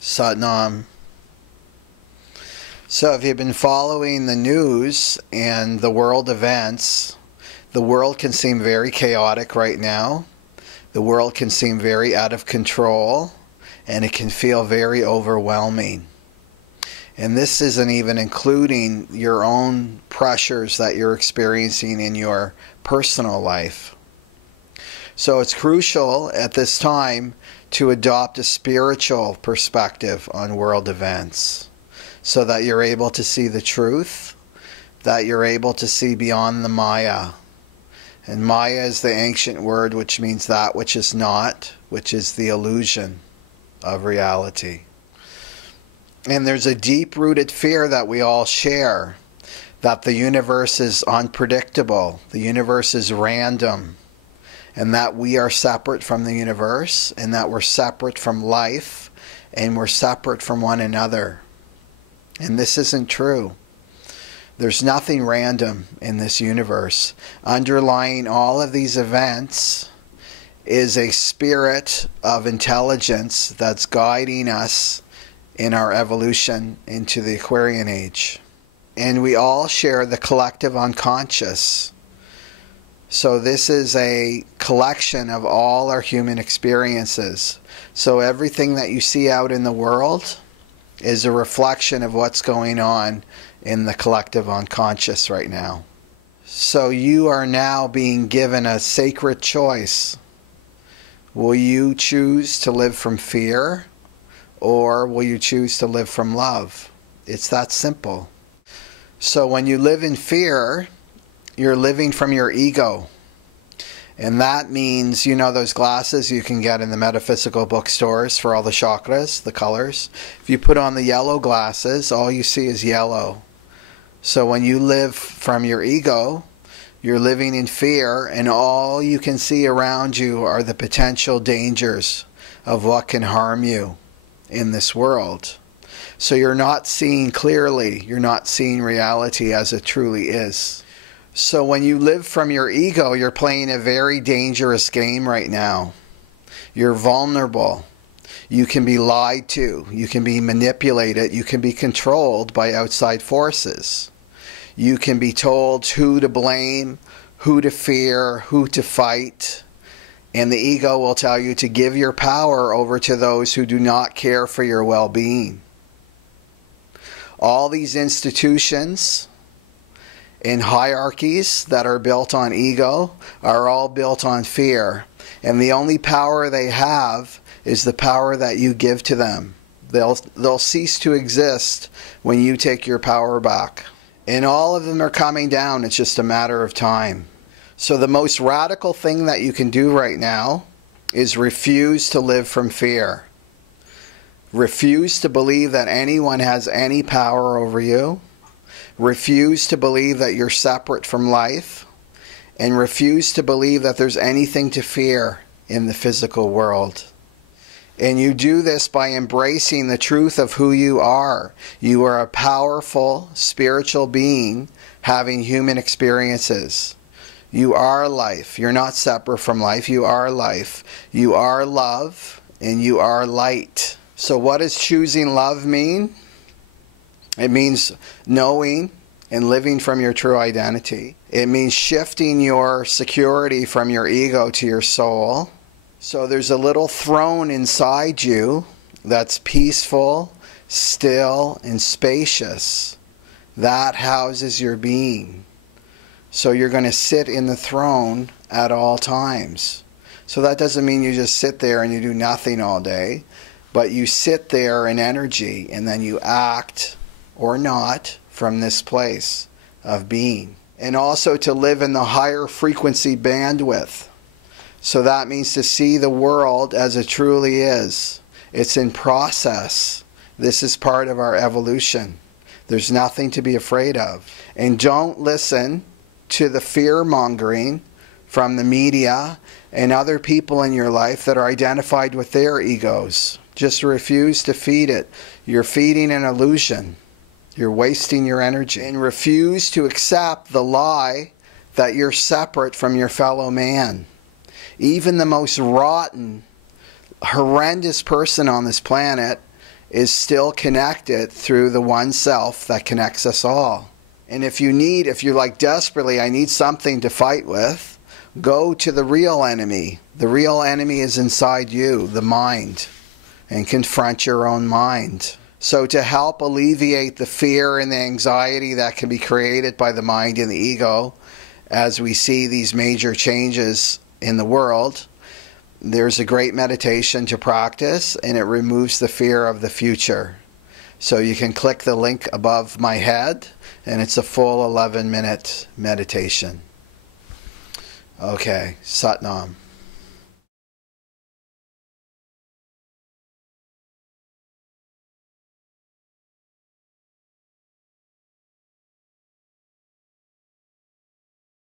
Satnam. So if you've been following the news and the world events, the world can seem very chaotic right now. The world can seem very out of control, and it can feel very overwhelming. And this isn't even including your own pressures that you're experiencing in your personal life. So it's crucial at this time to adopt a spiritual perspective on world events so that you're able to see the truth, that you're able to see beyond the Maya. And Maya is the ancient word which means that which is not, which is the illusion of reality. And there's a deep-rooted fear that we all share, that the universe is unpredictable, the universe is random, and that we are separate from the universe, and that we're separate from life, and we're separate from one another. And this isn't true. There's nothing random in this universe. Underlying all of these events is a spirit of intelligence that's guiding us in our evolution into the Aquarian Age. And we all share the collective unconscious. So this is a collection of all our human experiences. So everything that you see out in the world is a reflection of what's going on in the collective unconscious right now. So you are now being given a sacred choice. Will you choose to live from fear, or will you choose to live from love? It's that simple. So when you live in fear, you're living from your ego. And that means, you know those glasses you can get in the metaphysical bookstores for all the chakras, the colors? If you put on the yellow glasses, all you see is yellow. So when you live from your ego, you're living in fear, and all you can see around you are the potential dangers of what can harm you in this world. So you're not seeing clearly, you're not seeing reality as it truly is. So when you live from your ego, you're playing a very dangerous game right now. You're vulnerable. You can be lied to. You can be manipulated. You can be controlled by outside forces. You can be told who to blame, who to fear, who to fight. And the ego will tell you to give your power over to those who do not care for your well-being. All these institutions and hierarchies that are built on ego are all built on fear. And the only power they have is the power that you give to them. They'll cease to exist when you take your power back. And all of them are coming down. It's just a matter of time. So the most radical thing that you can do right now is refuse to live from fear. Refuse to believe that anyone has any power over you. Refuse to believe that you're separate from life. And refuse to believe that there's anything to fear in the physical world. And you do this by embracing the truth of who you are. You are a powerful spiritual being having human experiences. You are life. You're not separate from life. You are life. You are love, and you are light. So what does choosing love mean? It means knowing and living from your true identity. It means shifting your security from your ego to your soul. So there's a little throne inside you that's peaceful, still, and spacious. That houses your being. So you're going to sit in the throne at all times. So that doesn't mean you just sit there and you do nothing all day, but you sit there in energy and then you act or not from this place of being. And also to live in the higher frequency bandwidth. So that means to see the world as it truly is. It's in process. This is part of our evolution. There's nothing to be afraid of. And don't listen to the fear-mongering from the media and other people in your life that are identified with their egos. Just refuse to feed it. You're feeding an illusion. You're wasting your energy. And refuse to accept the lie that you're separate from your fellow man. Even the most rotten, horrendous person on this planet is still connected through the one self that connects us all. And if you're like desperately, I need something to fight with, go to the real enemy. The real enemy is inside you, the mind, and confront your own mind. So to help alleviate the fear and the anxiety that can be created by the mind and the ego, as we see these major changes in the world, there's a great meditation to practice, and it removes the fear of the future. So you can click the link above my head, and it's a full 11-minute meditation. Okay, Sat Nam.